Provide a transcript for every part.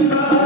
you.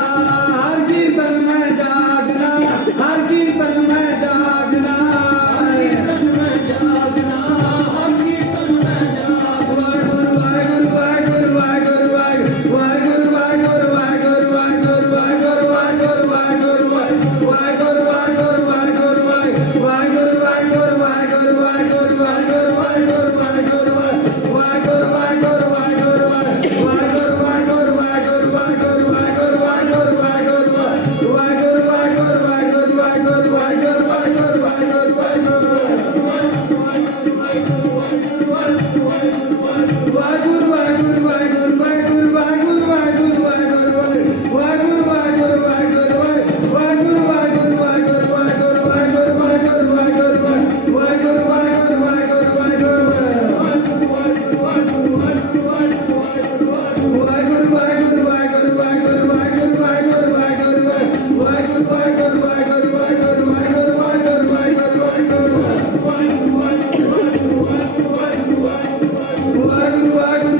Guru, Guru, Guru.